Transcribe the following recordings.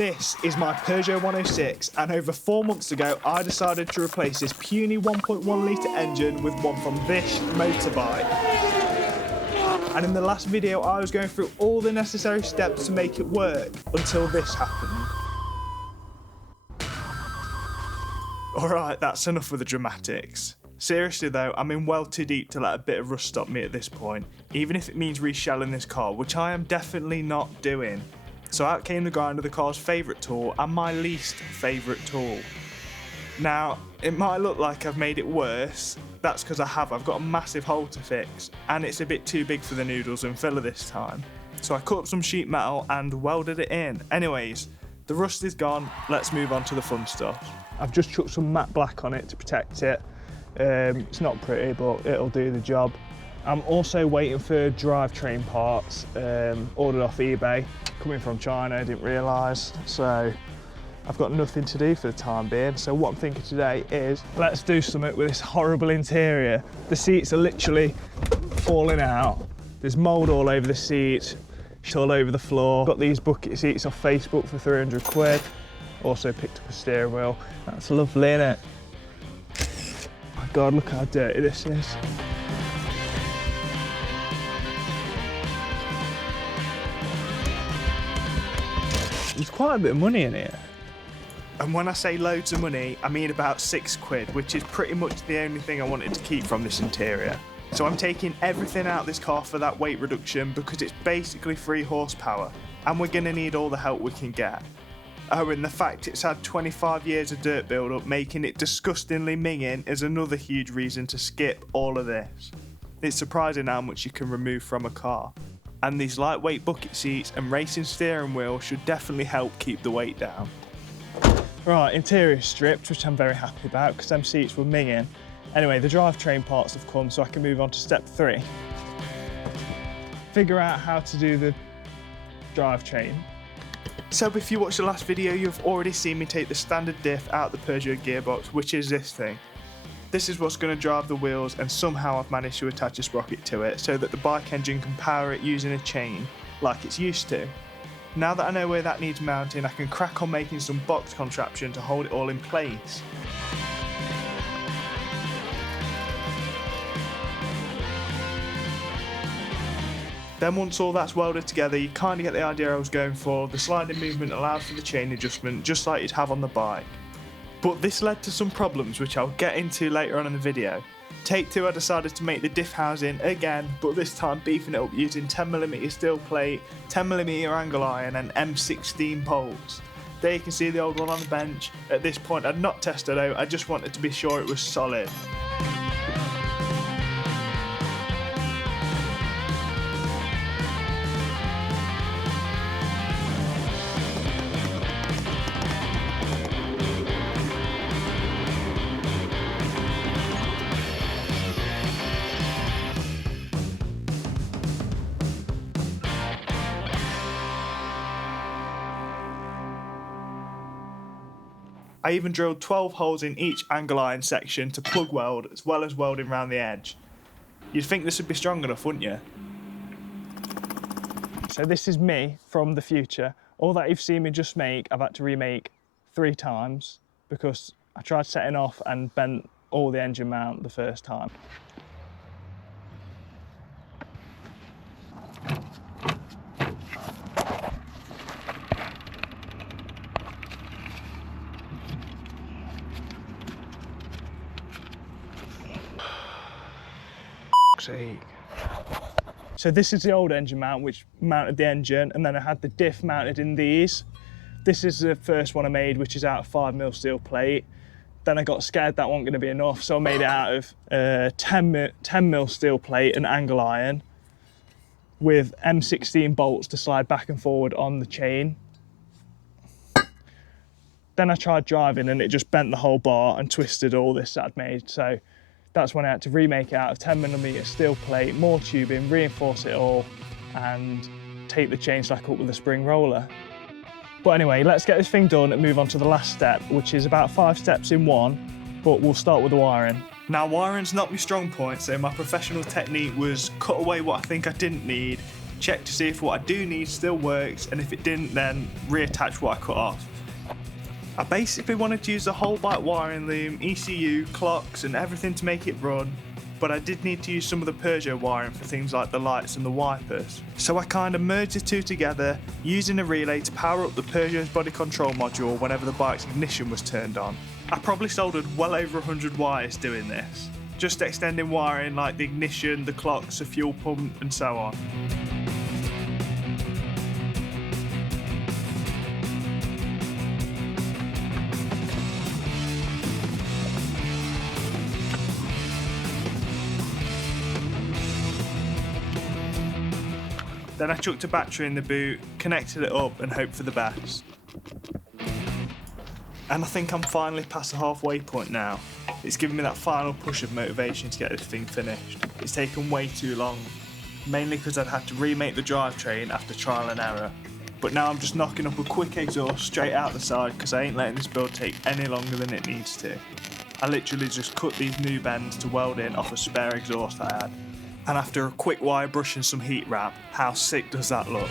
This is my Peugeot 106, and over 4 months ago I decided to replace this puny 1.1 litre engine with one from this motorbike. And in the last video I was going through all the necessary steps to make it work until this happened. Alright, that's enough of the dramatics. Seriously though, I'm in well too deep to let a bit of rust stop me at this point, even if it means reshelling this car, which I am definitely not doing. So out came the grinder, the car's favourite tool and my least favourite tool. Now, it might look like I've made it worse, that's because I have. I've got a massive hole to fix and it's a bit too big for the noodles and filler this time. So I cut up some sheet metal and welded it in. Anyways, the rust is gone, let's move on to the fun stuff. I've just chucked some matte black on it to protect it. It's not pretty, but it'll do the job. I'm also waiting for drivetrain parts, ordered off eBay, coming from China, I didn't realise. So I've got nothing to do for the time being. So what I'm thinking today is, let's do something with this horrible interior. The seats are literally falling out. There's mould all over the seats, all over the floor. Got these bucket seats off Facebook for 300 quid. Also picked up a steering wheel. That's lovely, innit? My God, look how dirty this is. There's quite a bit of money in here. And when I say loads of money, I mean about 6 quid, which is pretty much the only thing I wanted to keep from this interior. So I'm taking everything out of this car for that weight reduction because it's basically 3 horsepower and we're gonna need all the help we can get. Oh, and the fact it's had 25 years of dirt build-up making it disgustingly minging is another huge reason to skip all of this. It's surprising how much you can remove from a car. And these lightweight bucket seats and racing steering wheel should definitely help keep the weight down. Right, interior stripped, which I'm very happy about because them seats were minging. Anyway, the drivetrain parts have come, so I can move on to step 3. Figure out how to do the drivetrain. So if you watched the last video, you've already seen me take the standard diff out of the Peugeot gearbox, which is this thing. This is what's going to drive the wheels, and somehow I've managed to attach a sprocket to it so that the bike engine can power it using a chain like it's used to. Now that I know where that needs mounting, I can crack on making some box contraption to hold it all in place. Then once all that's welded together, you kind of get the idea I was going for. The sliding movement allows for the chain adjustment just like you'd have on the bike. But this led to some problems which I'll get into later on in the video. Take 2, I decided to make the diff housing again, but this time beefing it up using 10mm steel plate, 10mm angle iron and M16 bolts. There you can see the old one on the bench. At this point I'd not tested out, I just wanted to be sure it was solid. I even drilled 12 holes in each angle iron section to plug weld as well as welding around the edge. You'd think this would be strong enough, wouldn't you? So this is me from the future. All that you've seen me just make, I've had to remake 3 times because I tried setting off and bent all the engine mount the first time. So this is the old engine mount which mounted the engine, and then I had the diff mounted in these. This is the first one I made, which is out of 5mm steel plate. Then I got scared that wasn't going to be enough, so I made it out of 10mm steel plate and angle iron with M16 bolts to slide back and forward on the chain. Then I tried driving and it just bent the whole bar and twisted all this that I'd made. So that's when I had to remake it out of 10mm steel plate, more tubing, reinforce it all, and take the chain stack up with a spring roller. But anyway, let's get this thing done and move on to the last step, which is about 5 steps in one, but we'll start with the wiring. Now, wiring's not my strong point, so my professional technique was cut away what I think I didn't need, check to see if what I do need still works, and if it didn't, then reattach what I cut off. I basically wanted to use the whole bike wiring loom, ECU, clocks and everything to make it run, but I did need to use some of the Peugeot wiring for things like the lights and the wipers. So I kind of merged the two together, using a relay to power up the Peugeot's body control module whenever the bike's ignition was turned on. I probably soldered well over 100 wires doing this, just extending wiring like the ignition, the clocks, the fuel pump and so on. Then I chucked a battery in the boot, connected it up and hoped for the best. And I think I'm finally past the halfway point now. It's given me that final push of motivation to get this thing finished. It's taken way too long, mainly because I'd had to remake the drivetrain after trial and error. But now I'm just knocking up a quick exhaust straight out the side because I ain't letting this build take any longer than it needs to. I literally just cut these new bends to weld in off a spare exhaust I had. And after a quick wire brush and some heat wrap, how sick does that look?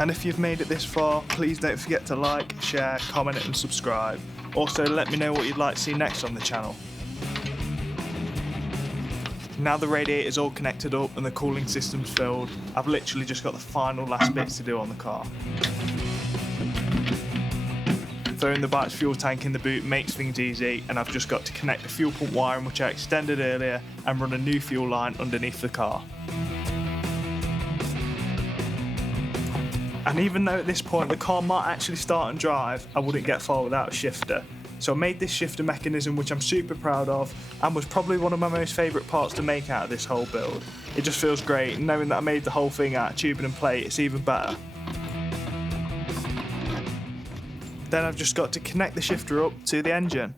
And if you've made it this far, please don't forget to like, share, comment and subscribe. Also let me know what you'd like to see next on the channel. Now the radiator's all connected up and the cooling system's filled, I've literally just got the final last bits to do on the car. Throwing the bike's fuel tank in the boot makes things easy, and I've just got to connect the fuel pump wiring which I extended earlier and run a new fuel line underneath the car. And even though at this point the car might actually start and drive, I wouldn't get far without a shifter. So I made this shifter mechanism which I'm super proud of and was probably one of my most favourite parts to make out of this whole build. It just feels great, and knowing that I made the whole thing out of tubing and plate, it's even better. Then I've just got to connect the shifter up to the engine.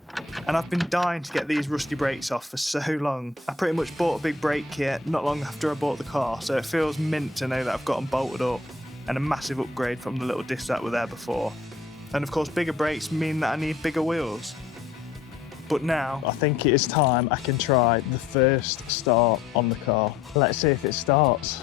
And I've been dying to get these rusty brakes off for so long. I pretty much bought a big brake kit not long after I bought the car, so it feels mint to know that I've got them bolted up, and a massive upgrade from the little discs that were there before. And of course bigger brakes mean that I need bigger wheels. But now I think it is time I can try the first start on the car. Let's see if it starts.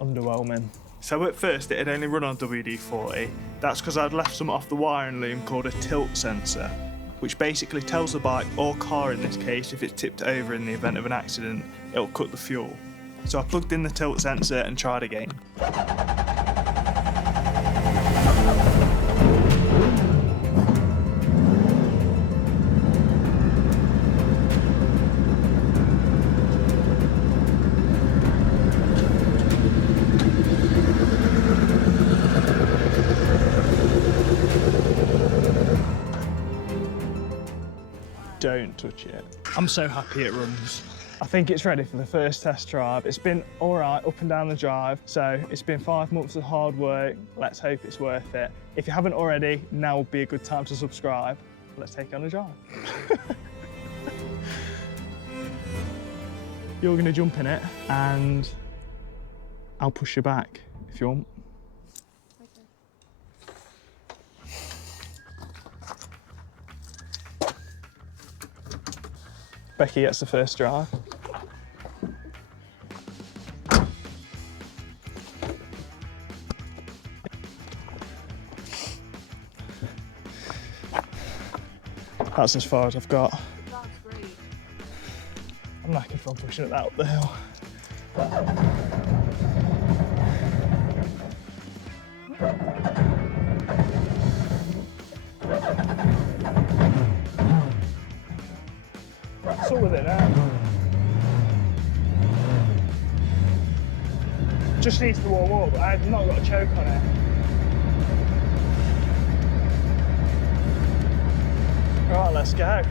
Underwhelming. So at first it had only run on WD-40. That's because I'd left some off the wiring loom called a tilt sensor, which basically tells the bike, or car in this case, if it's tipped over in the event of an accident, it'll cut the fuel. So I plugged in the tilt sensor and tried again. Don't touch it. I'm so happy it runs. I think it's ready for the first test drive. It's been all right up and down the drive, so it's been 5 months of hard work. Let's hope it's worth it. If you haven't already, now would be a good time to subscribe. Let's take it on a drive. You're gonna jump in it and I'll push you back if you want. Becky gets the first drive. That's as far as I've got. That's great. I'm knackered from pushing it that up the hill. What's up with it now? Just needs to warm up. I've not got a choke on it. Right, let's go.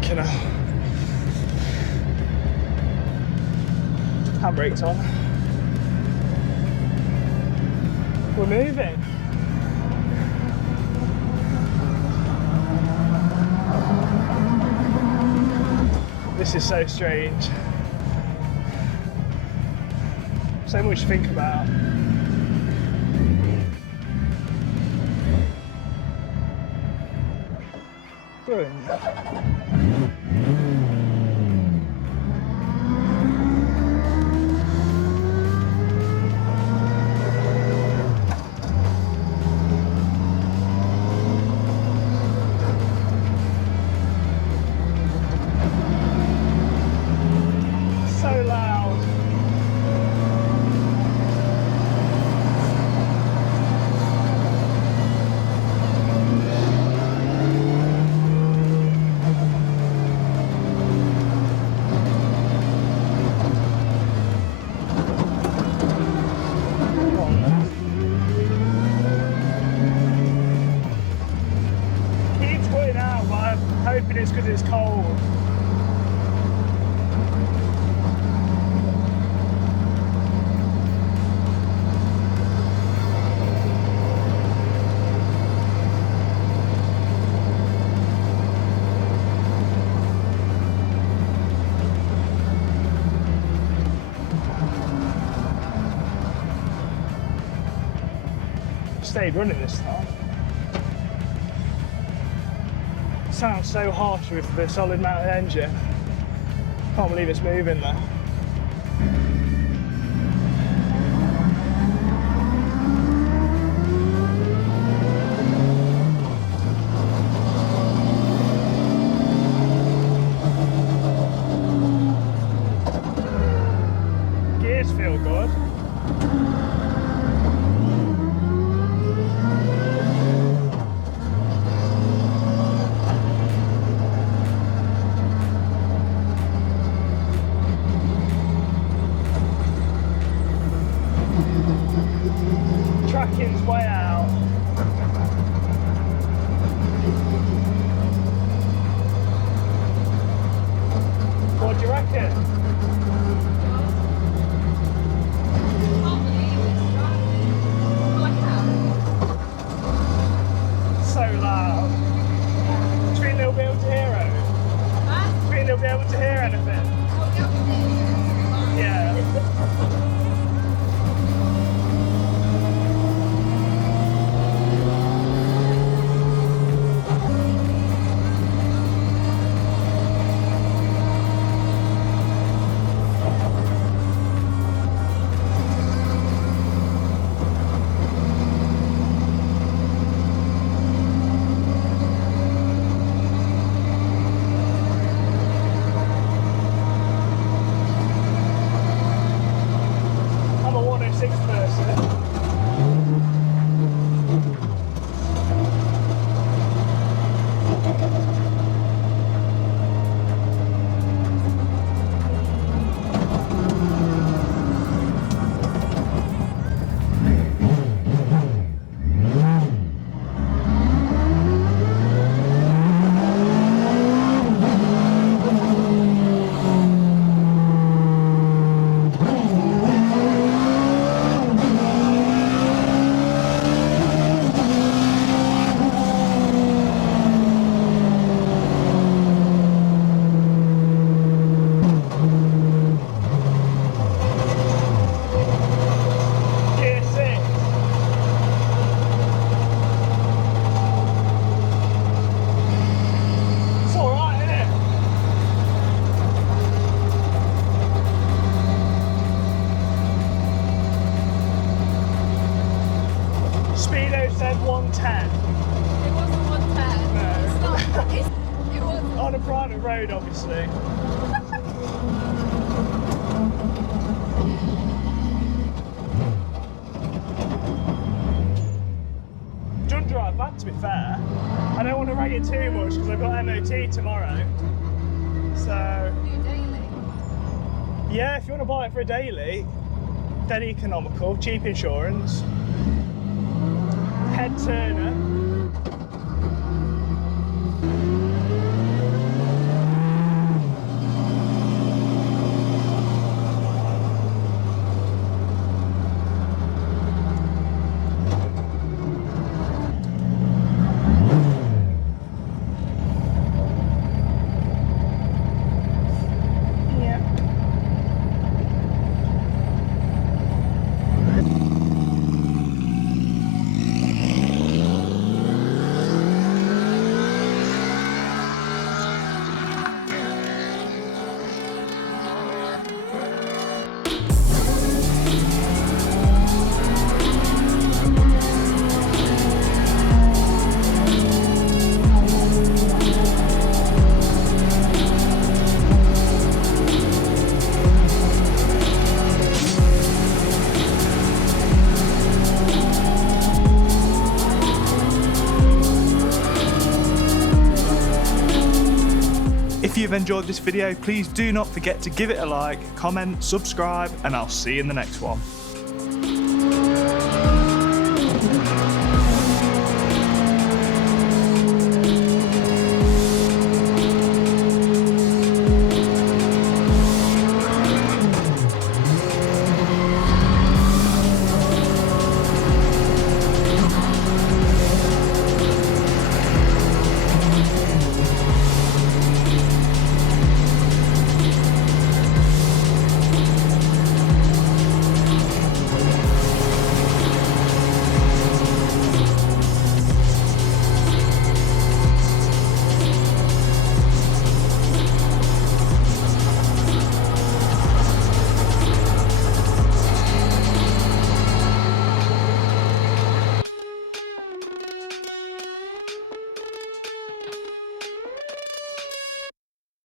Fucking hell. Handbrake's on. We're moving. This is so strange. So much to think about. Brilliant. So loud. Keeps putting out, but I'm hoping it's because it's cold. Stayed running this time. Sounds so harsh with the solid mounted engine. Can't believe it's moving there. Gears feel good. Tracking's way out. What do you reckon? So loud. Do you think they'll be able to hear it? Do you think they'll be able to hear anything? Yeah. I'm a 106 person. Gear 6. It's alright, isn't it? Speedo said 110. It wasn't 110. No. It's not. It was. On a private road, obviously. Don't drive back, to be fair. I don't want to rate it too much because I've got MOT tomorrow. So, Do daily. yeah, if you want to buy it for a daily, dead economical, cheap insurance. Head turner. enjoyed this video, please do not forget to give it a like, comment, subscribe, and I'll see you in the next one.